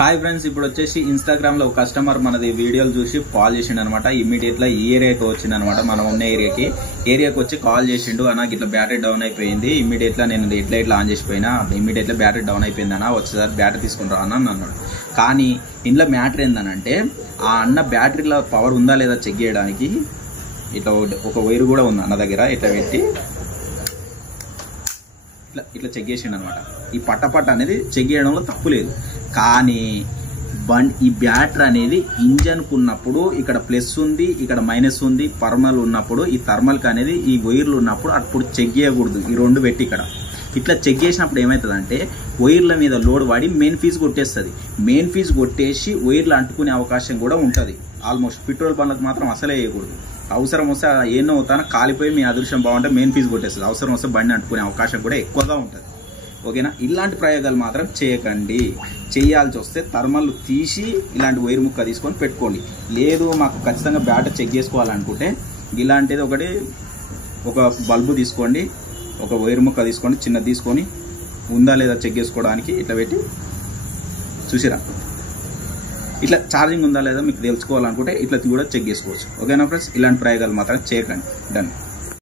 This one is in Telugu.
హాయ్ ఫ్రెండ్స్, ఇప్పుడు వచ్చేసి ఇన్స్టాగ్రామ్ లో ఒక కస్టమర్ మనది వీడియోలు చూసి కాల్ చేసిండు అనమాట. ఇమ్మీడియట్ గా ఈ ఏరియాకి వచ్చింది అనమాట. మనం ఉన్న ఏరియాకి వచ్చి కాల్ చేసిండు. నాకు ఇట్లా బ్యాటరీ డౌన్ అయిపోయింది, ఇమ్మీడియట్ గా నేను ఇట్లా ఆన్ చేసిపోయినా, ఇమ్మీడియట్ గా బ్యాటరీ డౌన్ అయిపోయింది అన్న, వచ్చేసారి బ్యాటరీ తీసుకుని రా అని అన్నాడు. కానీ ఇంట్లో మ్యాటర్ ఏందనంటే, ఆ అన్న బ్యాటరీలో పవర్ ఉందా లేదా చెక్ చేయడానికి ఇట్లా ఒక వైర్ కూడా ఉంది అన్న దగ్గర. ఇట్లా పెట్టి ఇట్లా చెక్ చేసిండు అనమాట. ఈ పట్ట అనేది చెక్ చేయడంలో తప్పు లేదు. కానీ ఈ బ్యాటరీ అనేది ఇంజన్కు ఉన్నప్పుడు ఇక్కడ ప్లస్ ఉంది, ఇక్కడ మైనస్ ఉంది, థర్మల్ ఉన్నప్పుడు ఈ థర్మల్కి అనేది ఈ వైర్లు ఉన్నప్పుడు అప్పుడు చెక్ చేయకూడదు. ఈ రెండు పెట్టి ఇక్కడ ఇట్లా చెక్ చేసినప్పుడు ఏమవుతుందంటే, వైర్ల మీద లోడ్ వాడి మెయిన్ ఫీజ్ కొట్టేస్తుంది. మెయిన్ ఫీజ్ కొట్టేసి వైర్లు అంటుకునే అవకాశం కూడా ఉంటుంది. ఆల్మోస్ట్ పెట్రోల్ బండ్లకు మాత్రం అసలే వేయకూడదు. అవసరం వస్తే ఏమో అవుతానో కాలిపోయి మీ అదృష్టం బాగుంటే మెయిన్ ఫీజ్ కొట్టేస్తుంది. అవసరం వస్తే బండి అంటుకునే అవకాశం కూడా ఎక్కువగా ఉంటుంది. ఓకేనా? ఇలాంటి ప్రయోగాలు మాత్రం చేయకండి. చేయాల్సి వస్తే థర్మల్ తీసి ఇలాంటి వైర్ ముక్క తీసుకొని పెట్టుకోండి. లేదు మాకు ఖచ్చితంగా బ్యాటరీ చెక్ చేసుకోవాలనుకుంటే ఇలాంటిది ఒక బల్బు తీసుకోండి, ఒక వైర్ ముక్క తీసుకోండి, చిన్నది తీసుకొని ఉందా లేదా చెక్ చేసుకోవడానికి ఇట్లా పెట్టి చూసిరా. ఇట్లా ఛార్జింగ్ ఉందా లేదా మీకు తెలుసుకోవాలనుకుంటే ఇట్లా కూడా చెక్ చేసుకోవచ్చు. ఓకేనా ఫ్రెండ్స్? ఇలాంటి ప్రయోగాలు మాత్రం చేయకండి. డన్.